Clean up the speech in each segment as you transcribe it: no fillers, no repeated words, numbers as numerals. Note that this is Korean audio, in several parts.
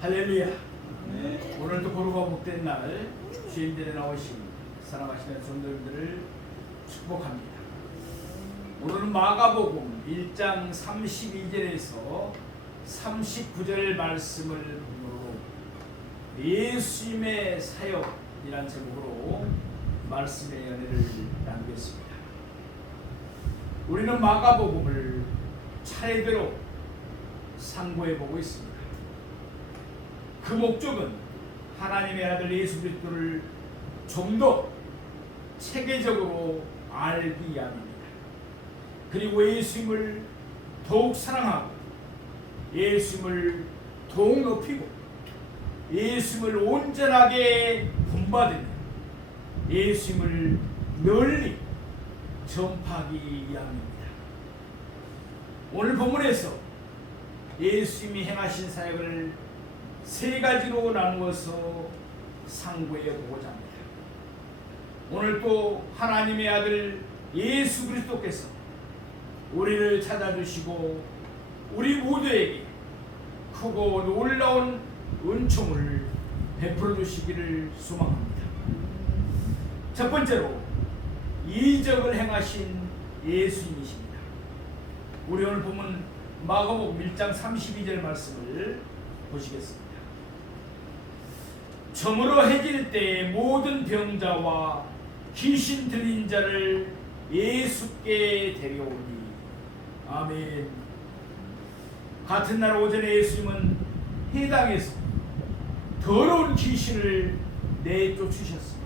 할렐루야. 오늘도 거룩하고 복된 날 주인들에 나오신 사랑하시는 성도님들을 축복합니다. 오늘은 마가복음 1장 32절에서 39절 말씀을 본문으로 예수님의 사역이란 제목으로 말씀의 연회를 나누겠습니다. 우리는 마가복음을 차례대로 상고해 보고 있습니다. 그 목적은 하나님의 아들 예수 그리스도를 좀 더 체계적으로 알기 위함입니다. 그리고 예수님을 더욱 사랑하고 예수님을 더욱 높이고 예수님을 온전하게 본받으며 예수님을 널리 전파하기 위함입니다. 오늘 본문에서 예수님이 행하신 사역을 세 가지로 나누어서 상고해 보고자 합니다. 오늘 또 하나님의 아들 예수 그리스도께서 우리를 찾아주시고 우리 모두에게 크고 놀라운 은총을 베풀어 주시기를 소망합니다. 첫 번째로 이적을 행하신 예수님이십니다. 우리 오늘 보면 마가복음 1장 32절 말씀을 보시겠습니다. 저물어 해질 때 모든 병자와 귀신 들린 자를 예수께 데려오니. 아멘. 같은 날 오전에 예수님은 회당에서 더러운 귀신을 내쫓으셨습니다.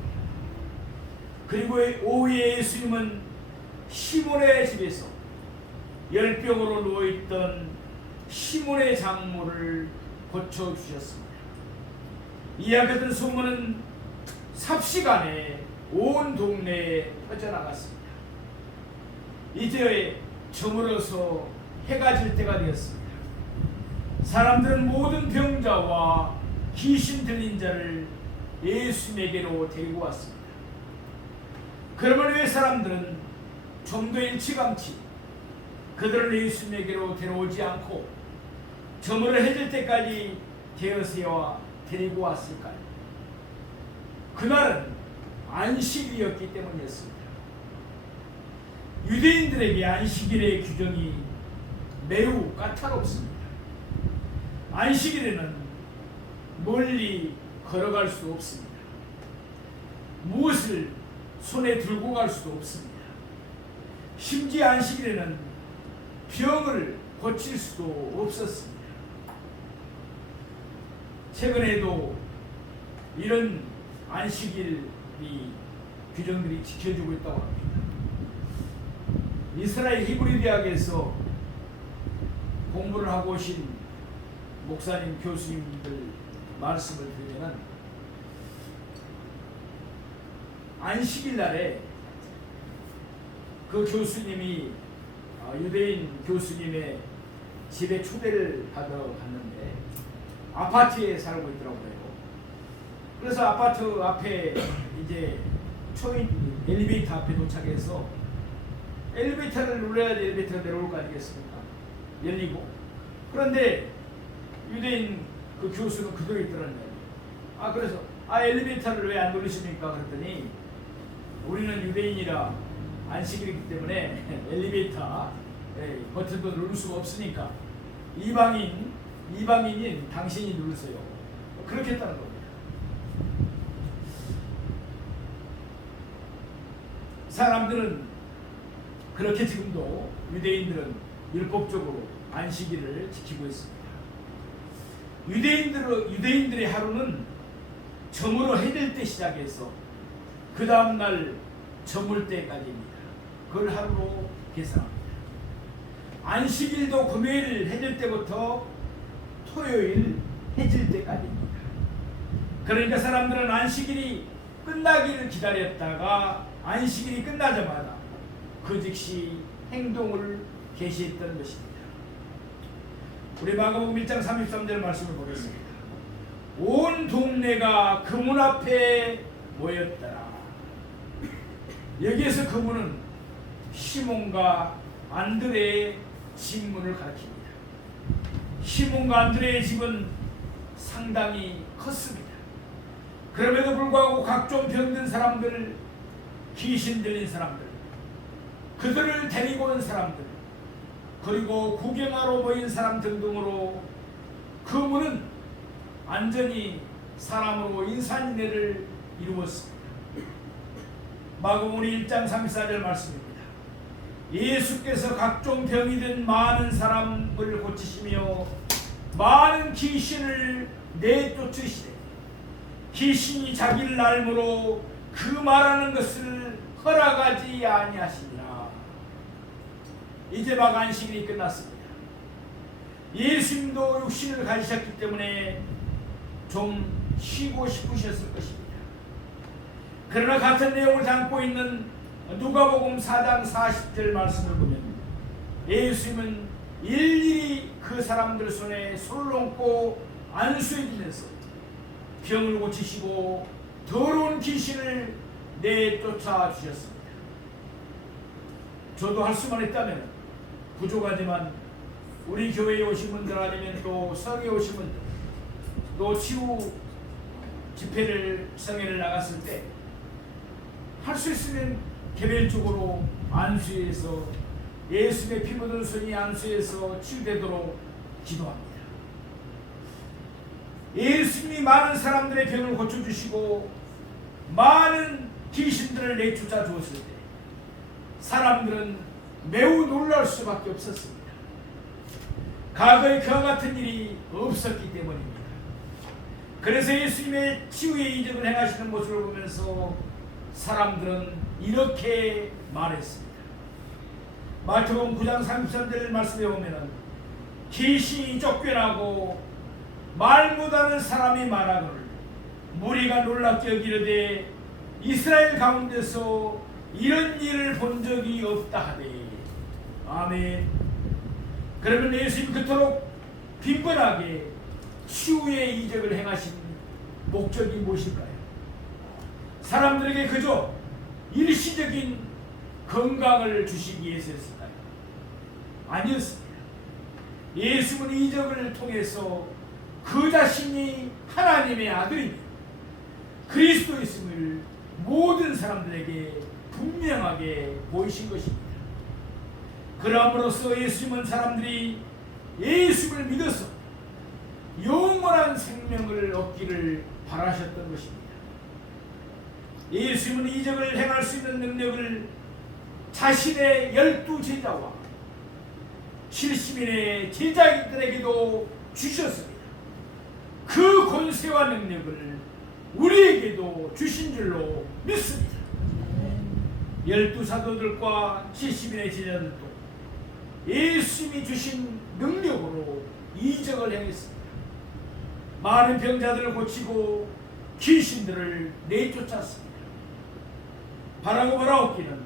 그리고 오후에 예수님은 시몬의 집에서 열병으로 누워있던 시몬의 장모를 고쳐주셨습니다. 이와 같은 소문은 삽시간에 온 동네에 퍼져나갔습니다. 이제 저물어서 해가 질 때가 되었습니다. 사람들은 모든 병자와 귀신 들린 자를 예수님에게로 데리고 왔습니다. 그러면 왜 사람들은 좀 더 일찌감치 그들을 예수님에게로 데려오지 않고 저물어 해질 때까지 되어서야 데리고 왔을까요? 그날은 안식일이었기 때문이었습니다. 유대인들에게 안식일의 규정이 매우 까다롭습니다. 안식일에는 멀리 걸어갈 수 없습니다. 무엇을 손에 들고 갈 수도 없습니다. 심지어 안식일에는 병을 고칠 수도 없었습니다. 최근에도 이런 안식일이 규정들이 지켜지고 있다고 합니다. 이스라엘 히브리 대학에서 공부를 하고 오신 목사님, 교수님들 말씀을 들으면 안식일 날에 그 교수님이 유대인 교수님의 집에 초대를 받아 갔는데 아파트에 살고 있더라고요. 그래서 아파트 앞에 이제 초인 엘리베이터 앞에 도착해서 엘리베이터를 눌러야 엘리베이터가 내려올 거 아니겠습니까? 열리고. 그런데 유대인 그 교수는 그대로 있더라는 거예요. 그래서 엘리베이터를 왜 안 누르십니까? 그랬더니 우리는 유대인이라 안식일이기 때문에 엘리베이터 버튼도 누를 수가 없으니까 이방인인 당신이 누르세요. 그렇게 했다는 겁니다. 사람들은 그렇게 지금도 유대인들은 율법적으로 안식일을 지키고 있습니다. 유대인들의 하루는 저물어 해질 때 시작해서 그 다음날 저물 때까지입니다. 그걸 하루로 계산합니다. 안식일도 금요일 해질 때부터 토요일 해질 때까지입니다. 그러니까 사람들은 안식일이 끝나기를 기다렸다가 안식일이 끝나자마자 그 즉시 행동을 개시했던 것입니다. 우리 마가복음 1장 33절 말씀을 보겠습니다. 온 동네가 그 문 앞에 모였더라. 여기에서 그 문은 시몬과 안드레의 집 문을 가리킵니다. 시몬과 안드레의 집은 상당히 컸습니다. 그럼에도 불구하고 각종 병든 사람들, 귀신 들린 사람들, 그들을 데리고 온 사람들, 그리고 구경하러 모인 사람 등등으로 그 문은 완전히 사람으로 인산인해를 이루었습니다. 마가복음 1장 34절 말씀입니다. 예수께서 각종 병이 든 많은 사람을 고치시며 많은 귀신을 내쫓으시되 귀신이 자기를 앓므로 그 말하는 것을 허락하지 아니하시니라. 이제 막 안식일이 끝났습니다. 예수님도 육신을 가지셨기 때문에 좀 쉬고 싶으셨을 것입니다. 그러나 같은 내용을 담고 있는 누가복음 4장 40절 말씀을 보면 예수님은 일일이 그 사람들 손에 손을 얹고 안수해 주면서 병을 고치시고 더러운 귀신을 내쫓아 주셨습니다. 저도 할 수만 있다면 부족하지만 우리 교회에 오신 분들 아니면 또 성에 오신 분들 또 치유 집회를 성회를 나갔을 때 할 수 있으면 개별적으로 안수해서 예수님의 피 묻은 손이 안수해서 치유되도록 기도합니다. 예수님이 많은 사람들의 병을 고쳐주시고 많은 귀신들을 내쫓아 주었을 때 사람들은 매우 놀랄 수밖에 없었습니다. 과거에 그와 같은 일이 없었기 때문입니다. 그래서 예수님의 치유의 이적을 행하시는 모습을 보면서 사람들은 이렇게 말했습니다. 마태복음 9장 33절 말씀에 보면 귀신이 쫓겨나고 말 못하는 사람이 많아거늘 무리가 놀랍게 여기려되 이스라엘 가운데서 이런 일을 본 적이 없다 하되. 아멘. 그러면 예수님이 그토록 빈번하게 치유의 이적을 행하신 목적이 무엇일까요? 사람들에게 그저 일시적인 건강을 주시기 위해서였을까요? 아니었습니다. 예수는 이적을 통해서 그 자신이 하나님의 아들이며 그리스도이심을 모든 사람들에게 분명하게 보이신 것입니다. 그럼으로써 예수님은 사람들이 예수를 믿어서 영원한 생명을 얻기를 바라셨던 것입니다. 예수님은 이적을 행할 수 있는 능력을 자신의 12제자와 70인의 제자들에게도 주셨습니다. 그 권세와 능력을 우리에게도 주신 줄로 믿습니다. 12사도들과 70인의 제자들도 예수님이 주신 능력으로 이적을 행했습니다. 많은 병자들을 고치고 귀신들을 내쫓았습니다. 바라고 바라옵기는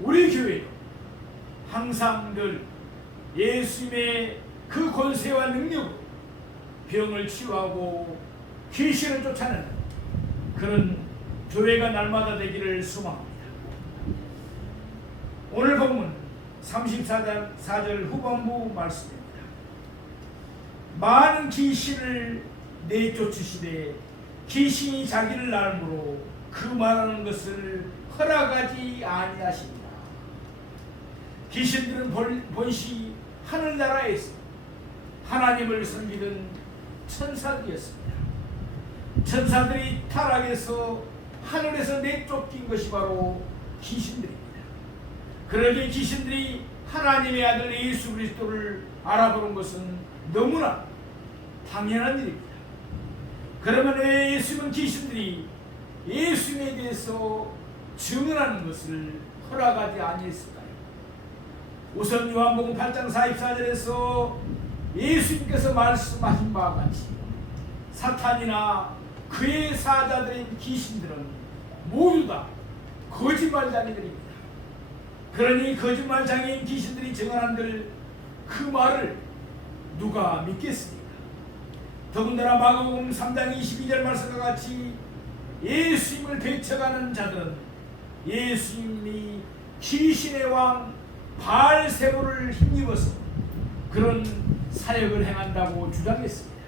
우리 교회도 항상 늘 예수님의 그 권세와 능력으로 병을 치유하고 귀신을 쫓아내는 그런 교회가 날마다 되기를 소망합니다. 오늘 본문 34장 4절 후반부 말씀입니다. 많은 귀신을 내쫓으시되 귀신이 자기를 앓므로 그 말하는 것을 허락하지 아니하십니다. 귀신들은 본시 하늘나라에서 하나님을 섬기던 천사들이었습니다. 천사들이 타락해서 하늘에서 내쫓긴 것이 바로 귀신들입니다. 그러기에 귀신들이 하나님의 아들 예수 그리스도를 알아보는 것은 너무나 당연한 일입니다. 그러면 왜 예수님은 귀신들이 예수님에 대해서 증언하는 것을 허락하지 아니했을까요? 우선 요한복음 8장 44절에서 예수님께서 말씀하신 바와 같이 사탄이나 그의 사자들인 귀신들은 모두 다 거짓말장이들입니다. 그러니 거짓말장애인 귀신들이 증언한들 그 말을 누가 믿겠습니까? 더군다나 마가복음 3장 22절 말씀과 같이 예수님을 배척하는 자들은 예수님이 귀신의 왕 바알세불을 힘입어서 그런 사역을 행한다고 주장했습니다.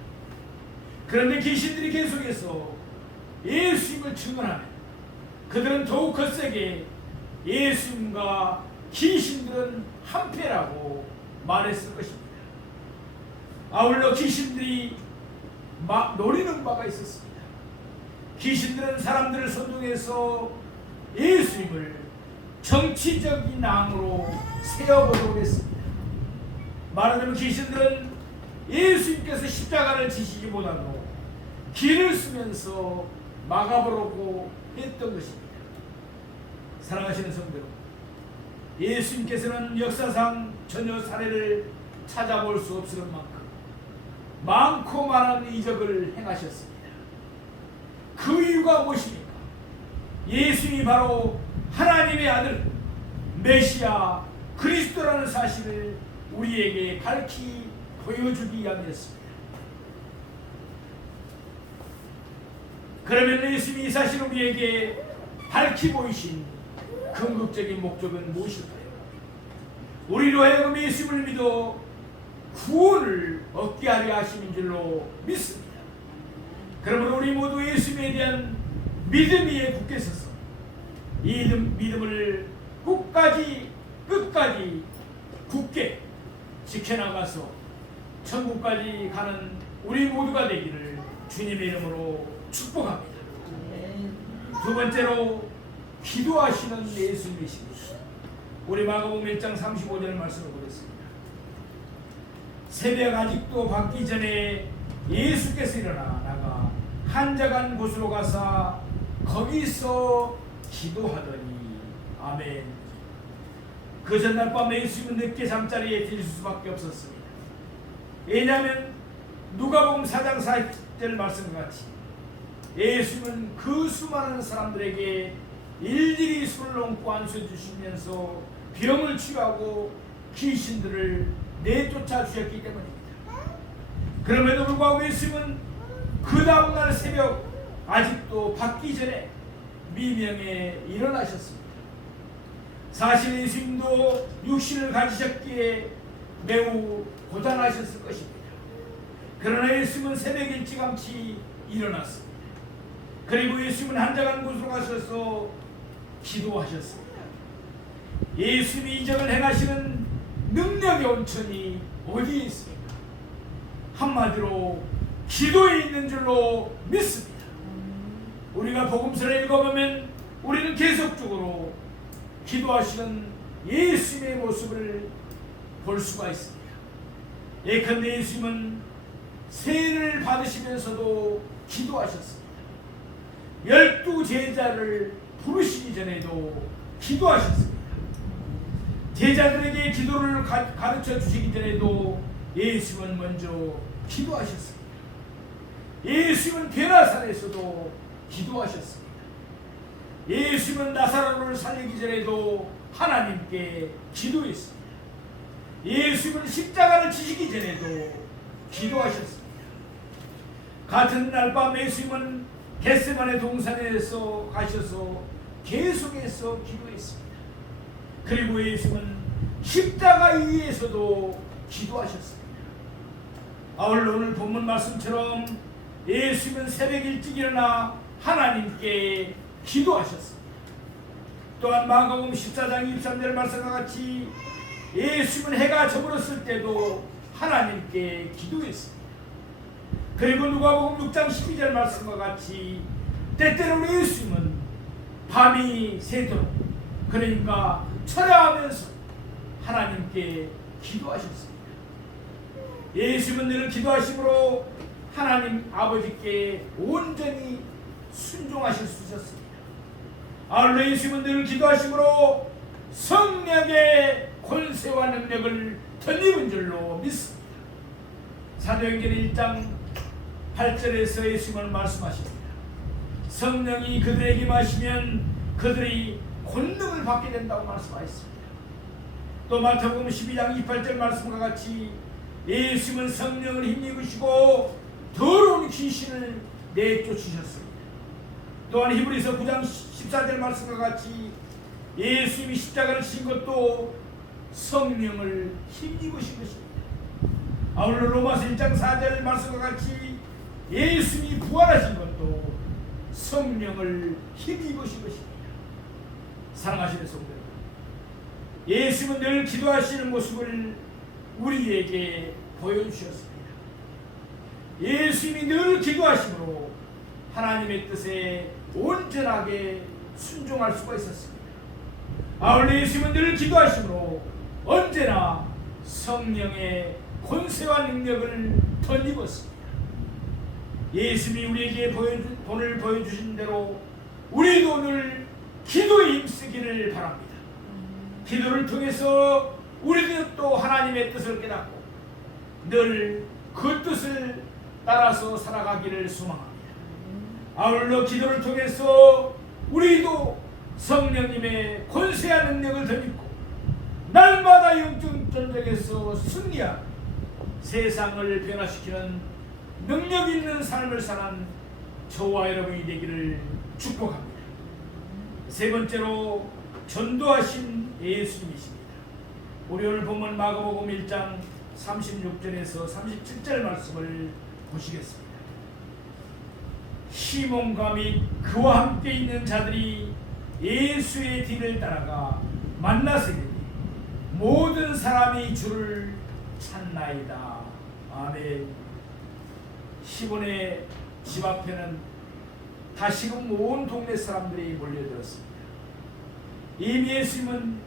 그런데 귀신들이 계속해서 예수님을 증언하면 그들은 더욱 거세게 예수님과 귀신들은 한패라고 말했을 것입니다. 아울러 귀신들이 노리는 바가 있었습니다. 귀신들은 사람들을 선동해서 예수님을 정치적인 앙으로 세워보려고 했습니다. 말하자면 귀신들은 예수님께서 십자가를 지시지 못하고 길을 쓰면서 막아보려고 했던 것입니다. 사랑하시는 성도 여러분, 예수님께서는 역사상 전혀 사례를 찾아볼 수 없을 만큼 많고 많은 이적을 행하셨습니다. 그 이유가 무엇입니까? 예수님이 바로 하나님의 아들 메시아 그리스도라는 사실을 우리에게 밝히 보여주기 위함이었습니다. 그러면 예수님이 이 사실을 우리에게 밝히 보이신 궁극적인 목적은 무엇일까요? 우리로 하여금 예수님을 믿어 구원을 얻게 하려 하시는 줄로 믿습니다. 그러므로 우리 모두 예수님에 대한 믿음 위에 굳게 서서 이 믿음을 끝까지 굳게 지켜나가서 천국까지 가는 우리 모두가 되기를 주님의 이름으로 축복합니다. 두 번째로 기도하시는 예수님이십니다. 우리 마가복음 1장 35절 말씀을 보겠습니다. 새벽 아직도 밝기 전에 예수께서 일어나 나가 한적한 곳으로 가사 거기서 기도하더니 아멘. 그 전날 밤 예수님은 늦게 잠자리에 들 수밖에 없었습니다. 왜냐하면 누가복음 4장 40절 말씀과 같이 예수님은 그 수많은 사람들에게 일일이 손을 얹고 안수해 주시면서 병을 치유하고 귀신들을 내쫓아 주셨기 때문입니다. 그럼에도 불구하고 예수님은 그 다음날 새벽 아직도 밝기 전에 미명에 일어나셨습니다. 사실 예수님도 육신을 가지셨기에 매우 고단하셨을 것입니다. 그러나 예수님은 새벽 일찌감치 일어났습니다. 그리고 예수님은 한적한 곳으로 가셔서 기도하셨습니다. 예수님이 이적을 행하시는 능력의 온천이 어디에 있습니까? 한마디로 기도에 있는 줄로 믿습니다. 우리가 복음서를 읽어보면 우리는 계속적으로 기도하시는 예수님의 모습을 볼 수가 있습니다. 예컨대 예수님은 세례를 받으시면서도 기도하셨습니다. 12 제자를 부르시기 전에도 기도하셨습니다. 제자들에게 기도를 가르쳐 주시기 전에도 예수님은 먼저 기도하셨습니다. 예수님은 베나산에서도 기도하셨습니다. 예수님은 나사로를 살리기 전에도 하나님께 기도했습니다. 예수님은 십자가를 지시기 전에도 기도하셨습니다. 같은 날 밤 예수님은 겟세마네 동산에서 가셔서 계속해서 기도했습니다. 그리고 예수님은 십자가 위에서도 기도하셨습니다. 아울러 오늘 본문 말씀처럼 예수님은 새벽 일찍 일어나 하나님께 기도하셨습니다. 또한 마가복음 14장 23절 말씀과 같이 예수님은 해가 저물었을 때도 하나님께 기도했습니다. 그리고 누가복음 6장 12절 말씀과 같이 때때로 예수님은 밤이 새도록 그러니까 철야하면서 하나님께 기도하셨습니다. 예수님은 늘 기도하심으로 하나님 아버지께 온전히 순종하실 수 있었습니다. 아울러 예수님은 늘 기도하심으로 성령의 권세와 능력을 덧입은 줄로 믿습니다. 사도행전 1장 8절에서 예수님은 말씀하십니다. 성령이 그들에게 마시면 그들이 권능을 받게 된다고 말씀하셨습니다. 또 마태복음 12장 28절 말씀과 같이 예수님은 성령을 힘입으시고 더러운 귀신을 내쫓으셨습니다. 또한 히브리서 9장 14절 말씀과 같이 예수님이 십자가를 지신 것도 성령을 힘입으신 것입니다. 아울러 로마서 1장 4절 말씀과 같이 예수님이 부활하신 것도 성령을 힘입으신 것입니다. 사랑하시는 성도 여러분, 예수님은 늘 기도하시는 모습을 우리에게 보여주셨습니다. 예수님이 늘 기도하심으로 하나님의 뜻에 온전하게 순종할 수가 있었습니다. 아울러 예수님은 늘 기도하심으로 언제나 성령의 권세와 능력을 덧입었습니다. 예수님이 우리에게 본을 보여주신 대로 우리도 늘 기도에 힘쓰기를 바랍니다. 기도를 통해서 우리도 또 하나님의 뜻을 깨닫고 늘 그 뜻을 따라서 살아가기를 소망합니다. 아울러 기도를 통해서 우리도 성령님의 권세와 능력을 덧입고 날마다 영적 전쟁에서 승리하고 세상을 변화시키는 능력 있는 삶을 사는 저와 여러분이 되기를 축복합니다. 세 번째로 전도하신 예수님이십니다. 우리 오늘 본문 마가복음 1장 36절에서 37절 말씀을 보시겠습니다. 시몬과 및 그와 함께 있는 자들이 예수의 뒤를 따라가 만나서 이르되 모든 사람이 주를 찾나이다. 아멘. 시몬의 집 앞에는 다시금 온 동네 사람들이 몰려들었습니다. 이미 예수님은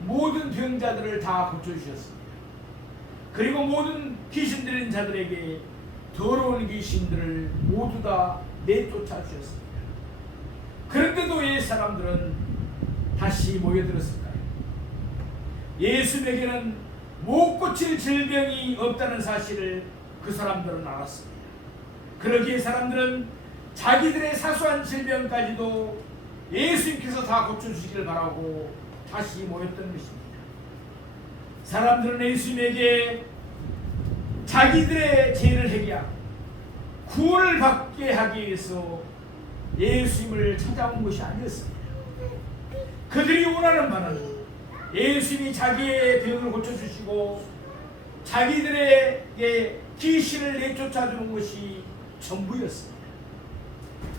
모든 병자들을 다 고쳐주셨습니다. 그리고 모든 귀신 들린 자들에게 더러운 귀신들을 모두 다 내쫓아 주셨습니다. 그런데도 이 사람들은 다시 모여들었을까요? 예수님에게는 못 고칠 질병이 없다는 사실을 그 사람들은 알았습니다. 그러기에 사람들은 자기들의 사소한 질병까지도 예수님께서 다 고쳐주시기를 바라고 다시 모였던 것입니다. 사람들은 예수님에게 자기들의 죄를 해결하고 구원을 받게 하기 위해서 예수님을 찾아온 것이 아니었습니다. 그들이 원하는 바는 예수님이 자기의 병을 고쳐주시고 자기들에게 귀신을 내쫓아주는 것이 전부였습니다.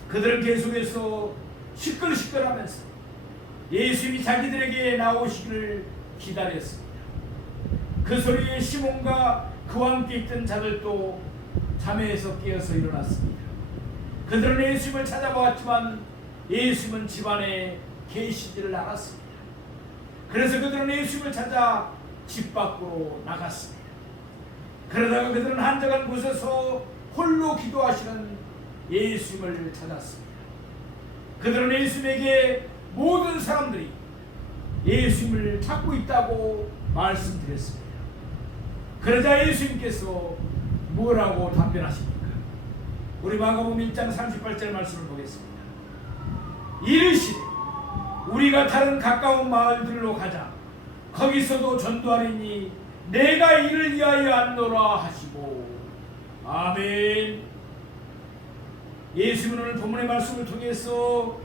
그들은 계속해서 시끌시끌하면서 예수님이 자기들에게 나오시기를 기다렸습니다. 그 소리에 시몬과 그와 함께 있던 자들도 잠에서 깨어서 일어났습니다. 그들은 예수님을 찾아보았지만 예수님은 집안에 계시지를 않았습니다. 그래서 그들은 예수님을 찾아 집 밖으로 나갔습니다. 그러다가 그들은 한적한 곳에서 홀로 기도하시는 예수님을 찾았습니다. 그들은 예수님에게 모든 사람들이 예수님을 찾고 있다고 말씀드렸습니다. 그러자 예수님께서 뭐라고 답변하십니까? 우리 마가복음 1장 38절 말씀을 보겠습니다. 이르시되 우리가 다른 가까운 마을들로 가자. 거기서도 전도하리니 내가 이를 위하여 왔노라 하시고. 아멘. 예수님은 오늘 본문의 말씀을 통해서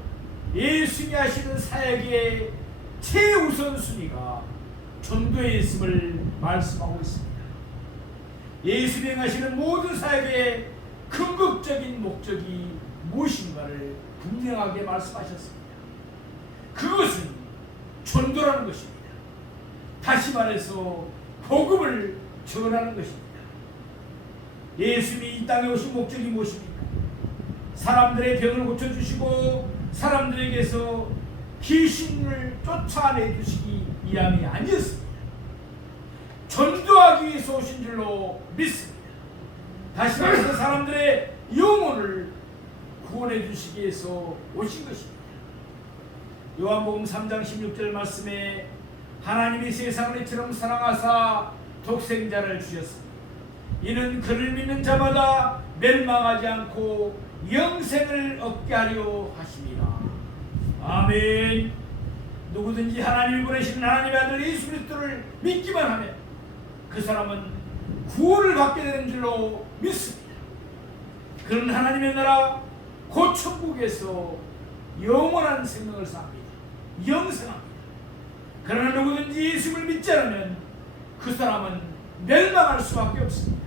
예수님이 하시는 사역의 최우선순위가 전도에 있음을 말씀하고 있습니다. 예수님이 행하시는 모든 사역의 궁극적인 목적이 무엇인가를 분명하게 말씀하셨습니다. 그것은 전도라는 것입니다. 다시 말해서 복음을 전하는 것입니다. 예수님이 이 땅에 오신 목적이 무엇입니까? 사람들의 병을 고쳐주시고 사람들에게서 귀신을 쫓아내주시기 위함이 아니었습니다. 전도하기 위해서 오신 줄로 믿습니다. 다시 말해서 사람들의 영혼을 구원해 주시기 위해서 오신 것입니다. 요한복음 3장 16절 말씀에 하나님이 세상을 이처럼 사랑하사 독생자를 주셨습니다. 이는 그를 믿는 자마다 멸망하지 않고 영생을 얻게 하려 하심이라. 아멘. 누구든지 하나님이 보내신 하나님의 아들 예수 그리스도를 믿기만 하면 그 사람은 구원을 받게 되는 줄로 믿습니다. 그는 하나님의 나라 곧 천국에서 영원한 생명을 삽니다. 영생합니다. 그러나 누구든지 예수를 믿지 않으면 그 사람은 멸망할 수밖에 없습니다.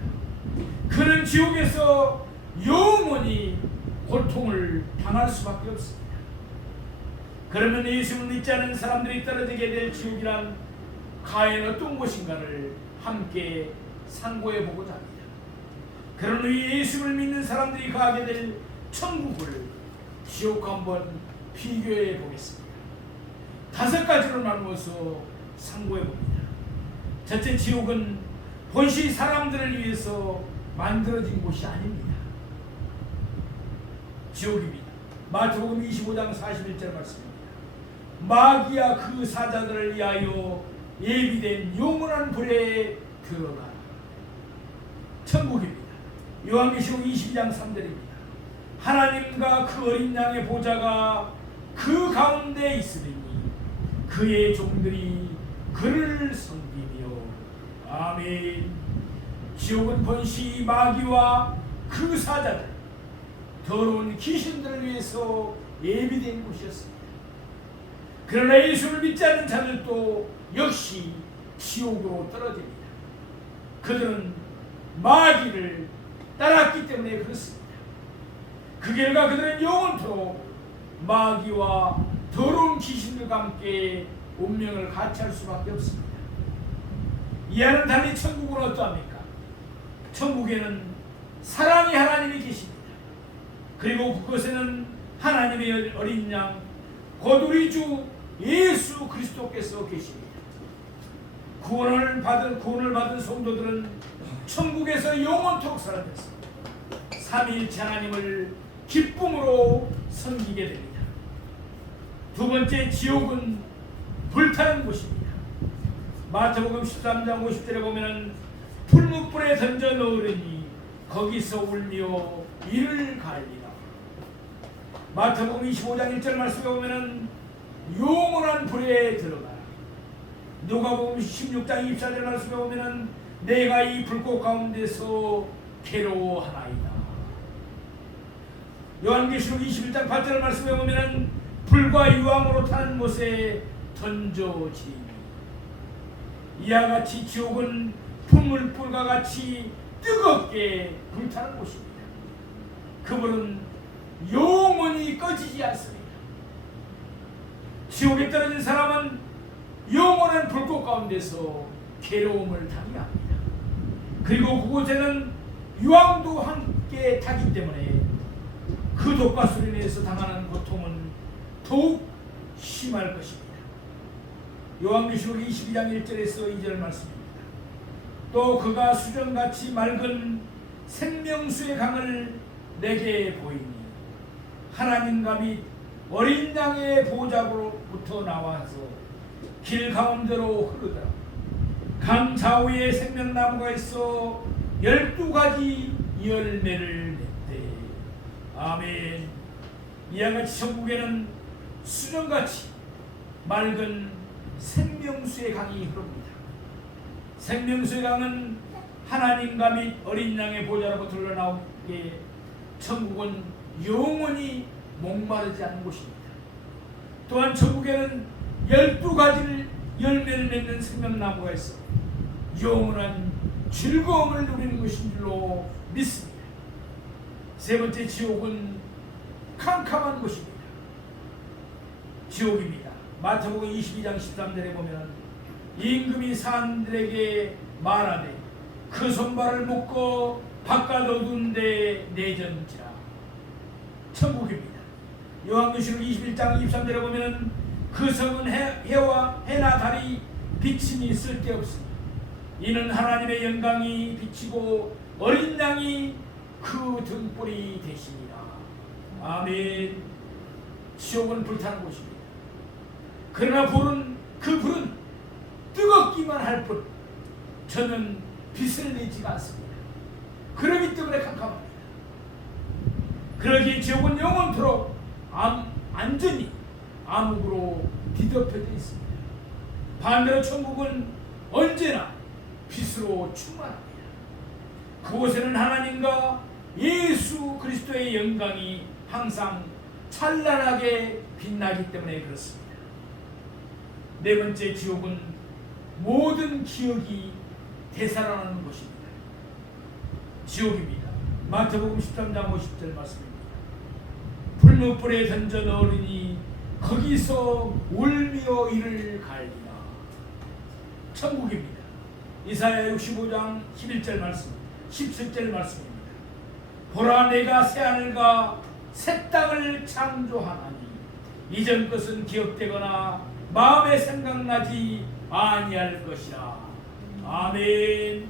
그는 지옥에서 영원히 고통을 당할 수밖에 없습니다. 그러면 예수를 믿지 않은 사람들이 떨어지게 될 지옥이란 과연 어떤 곳인가를 함께 상고해 보고자 합니다. 그런 후에 예수를 믿는 사람들이 가게 될 천국을 지옥과 한번 비교해 보겠습니다. 5가지로 나누어서 상고해 봅니다. 첫째, 지옥은 본시 사람들을 위해서 만들어진 곳이 아닙니다. 지옥입니다. 마태복음 25장 41절 말씀입니다. 마귀와 그 사자들을 위하여 예비된 영원한 불에 들어가라. 천국입니다. 요한계시록 22장 3절입니다. 하나님과 그 어린 양의 보좌가 그 가운데 있으리니 그의 종들이 그를 섬기며. 아멘. 지옥은 본시 마귀와 그 사자들, 더러운 귀신들을 위해서 예비된 곳이었습니다. 그러나 예수를 믿지 않는 자들도 역시 지옥으로 떨어집니다. 그들은 마귀를 따랐기 때문에 그렇습니다. 그 결과 그들은 영원토록 마귀와 더러운 귀신들과 함께 운명을 같이 할 수밖에 없습니다. 이와는 달리 천국은 어떠합니까? 천국에는 사랑의 하나님이 계십니다. 그리고 그곳에는 하나님의 어린 양 곧 우리 주 예수 그리스도께서 계십니다. 구원을 받은 성도들은 천국에서 영원토록 살아면서 삼위일체 하나님을 기쁨으로 섬기게 됩니다. 두 번째, 지옥은 불타는 곳입니다. 마태복음 13장 50절에 보면 풀무불에 던져 넣으려니 거기서 울며 이를 갈리라. 마태복음 25장 1절 말씀에 보면 영원한 불에 들어가라. 누가복음 16장 24절 말씀에 보면 내가 이 불꽃 가운데서 괴로워하나이다. 요한계시록 21장 8절 말씀에 보면 불과 유황으로 타는 못에 던져지니. 이와 같이 지옥은 풀물불과 같이 뜨겁게 불타는 곳입니다. 그불은 영원히 꺼지지 않습니다. 지옥에 떨어진 사람은 영원한 불꽃 가운데서 괴로움을 당해야 합니다. 그리고 그곳에는 유황도 함께 타기 때문에 그 독가스로 인해서 당하는 고통은 더욱 심할 것입니다. 요한계시록 22장 1절에서 2절 말씀입니다. 또 그가 수정같이 맑은 생명수의 강을 내게 보이니 하나님과 및 어린 양의 보좌로부터 나와서 길 가운데로 흐르더라. 강 좌우에 생명나무가 있어 12가지 열매를 냈대. 아멘. 이와 같이 천국에는 수정같이 맑은 생명수의 강이 흐릅니다. 생명수의 강은 하나님과 및 어린 양의 보좌로부터 흘러나오기에 천국은 영원히 목마르지 않는 곳입니다. 또한 천국에는 12가지 열매를 맺는 생명나무가 있어 영원한 즐거움을 누리는 것인 줄로 믿습니다. 세 번째, 지옥은 캄캄한 곳입니다. 지옥입니다. 마태복음 22장 13절에 보면 임금이 사람들에게 말하되 그 손발을 묶어 바깥 어두운 데 내던지라. 천국입니다. 요한계시록 21장 23절에 보면 그 성은 해나 달이 비침이 쓸데없으니 이는 하나님의 영광이 비치고 어린 양이 그 등불이 되시니라. 아멘. 지옥은 불타는 곳입니다. 그러나 그 불은 뜨겁기만 할 뿐 저는 빛을 내지가 않습니다. 그렇기 때문에 캄캄합니다. 그러기에 지옥은 영원토록 안전히 암흑으로 뒤덮여져 있습니다. 반대로 천국은 언제나 빛으로 충만합니다. 그곳에는 하나님과 예수 그리스도의 영광이 항상 찬란하게 빛나기 때문에 그렇습니다. 네 번째, 지옥은 모든 기억이 되살아나는 곳입니다. 지옥입니다. 마태복음 13장 50절 말씀입니다. 풀무불에 던져 넣으리니 거기서 울며 이를 갈리라. 천국입니다. 이사야 65장 11절 말씀, 17절 말씀입니다. 보라, 내가 새하늘과 새 땅을 창조하나니 이전 것은 기억되거나 마음에 생각나지 아니할 것이라. 아멘.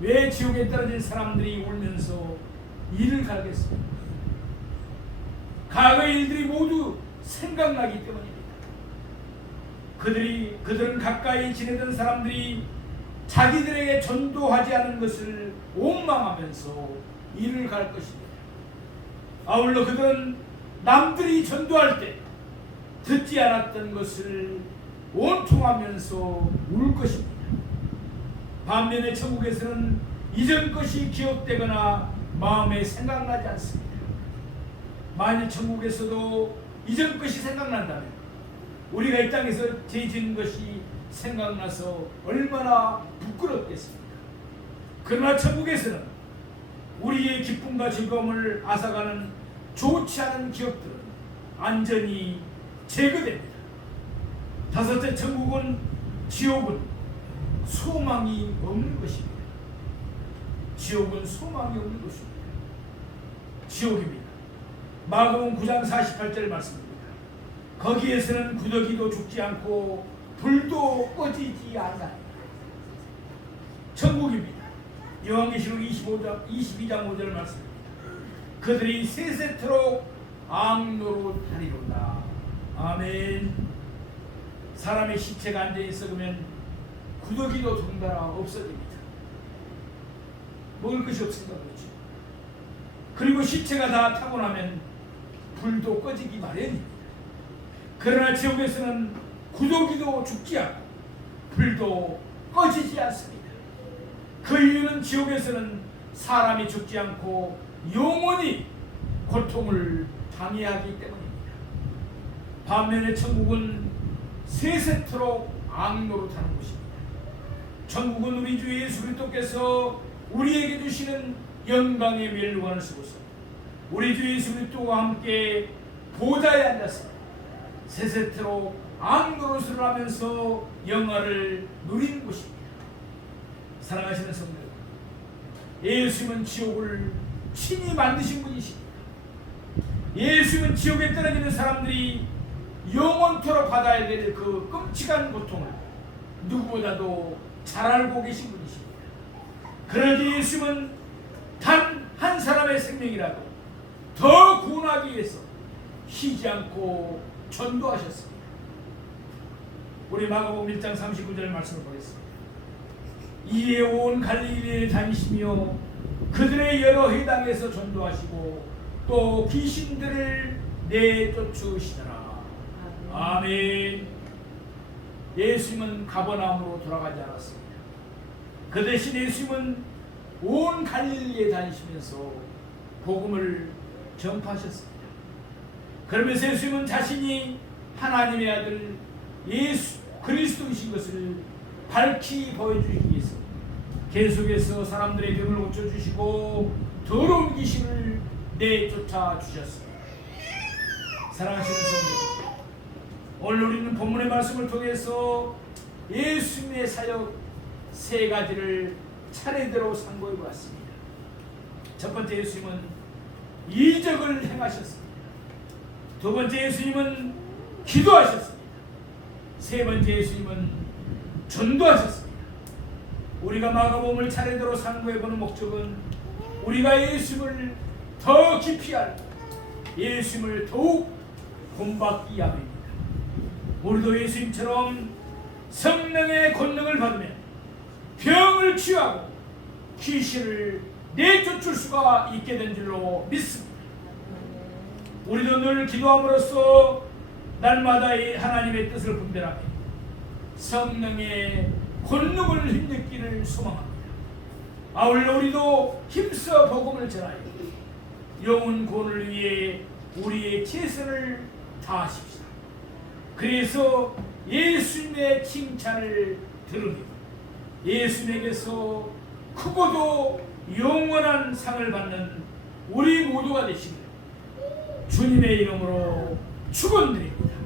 왜 지옥에 떨어진 사람들이 울면서 이를 갈겠습니까? 과거의 일들이 모두 생각나기 때문입니다. 그들은 가까이 지내던 사람들이 자기들에게 전도하지 않은 것을 원망하면서 이를 갈 것입니다. 아울러 그들은 남들이 전도할 때 듣지 않았던 것을 원통하면서 울 것입니다. 반면에 천국에서는 이전 것이 기억되거나 마음에 생각나지 않습니다. 만일 천국에서도 이전 것이 생각난다면 우리가 이 땅에서 죄 지은 것이 생각나서 얼마나 부끄럽겠습니까? 그러나 천국에서는 우리의 기쁨과 즐거움을 앗아가는 좋지 않은 기억들은 안전히 제거됩니다. 다섯째, 천국은 지옥은 소망이 없는 것입니다. 지옥은 소망이 없는 것입니다. 지옥입니다. 마가복음 9장 48절 말씀입니다. 거기에서는 구더기도 죽지 않고 불도 꺼지지 않나니. 천국입니다. 요한계시록 22장 5절 말씀입니다. 그들이 세세토록 악노릇하리로다. 아멘. 사람의 시체가 앉아있어 그러면 구더기도 덩달아 없어집니다. 먹을 것이 없으니까 그렇죠. 그리고 시체가 다 타고 나면 불도 꺼지기 마련입니다. 그러나 지옥에서는 구더기도 죽지 않고 불도 꺼지지 않습니다. 그 이유는 지옥에서는 사람이 죽지 않고 영원히 고통을 당해하기 때문입니다. 반면에 천국은 세세토록 악노릇하는 곳입니다. 천국은 우리 주 예수 그리스도께서 우리에게 주시는 영광의 멸관을 쓰고서 우리 주 예수 그리스도와 함께 보좌에 앉아서 세세토록 악노릇을 하면서 영화를 누리는 곳입니다. 사랑하시는 성도 여러분, 예수님은 지옥을 친히 만드신 분이십니다. 예수님은 지옥에 떨어지는 사람들이 영원토록 받아야 될 그 끔찍한 고통을 누구보다도 잘 알고 계신 분이십니다. 그러기 예수님은 단 한 사람의 생명이라도 더 구원하기 위해서 쉬지 않고 전도하셨습니다. 우리 마가복음 1장 39절 말씀을 보겠습니다. 이에 온 갈릴리에 다니시며 그들의 여러 회당에서 전도하시고 또 귀신들을 내쫓으시더라. 아멘. 예수님은 가버나움으로 돌아가지 않았습니다. 그 대신 예수님은 온 갈릴리에 다니시면서 복음을 전파하셨습니다. 그러면서 예수님은 자신이 하나님의 아들 예수 그리스도이신 것을 밝히 보여주기 위해서 계속해서 사람들의 병을 고쳐주시고 더러운 귀신을 내쫓아 주셨습니다. 사랑하시는 성도, 오늘 우리는 본문의 말씀을 통해서 예수님의 사역 세 가지를 차례대로 상고해 보았습니다. 첫 번째, 예수님은 이적을 행하셨습니다. 두 번째, 예수님은 기도하셨습니다. 세 번째, 예수님은 전도하셨습니다. 우리가 마가복음을 차례대로 상고해 보는 목적은 우리가 예수님을 더 깊이 알고 예수님을 더욱 본받기 위함입니다. 우리도 예수님처럼 성령의 권능을 받으면 병을 치유하고 귀신을 내쫓을 수가 있게 된 줄로 믿습니다. 우리도 늘 기도함으로써 날마다 하나님의 뜻을 분별하며 성령의 권능을 힘입기를 소망합니다. 아울러 우리도 힘써 복음을 전하여 영혼 구원을 위해 우리의 최선을 다하십시다. 그래서 예수님의 칭찬을 들으며 예수님에게서 크고도 영원한 상을 받는 우리 모두가 되시기를 주님의 이름으로 축원드립니다.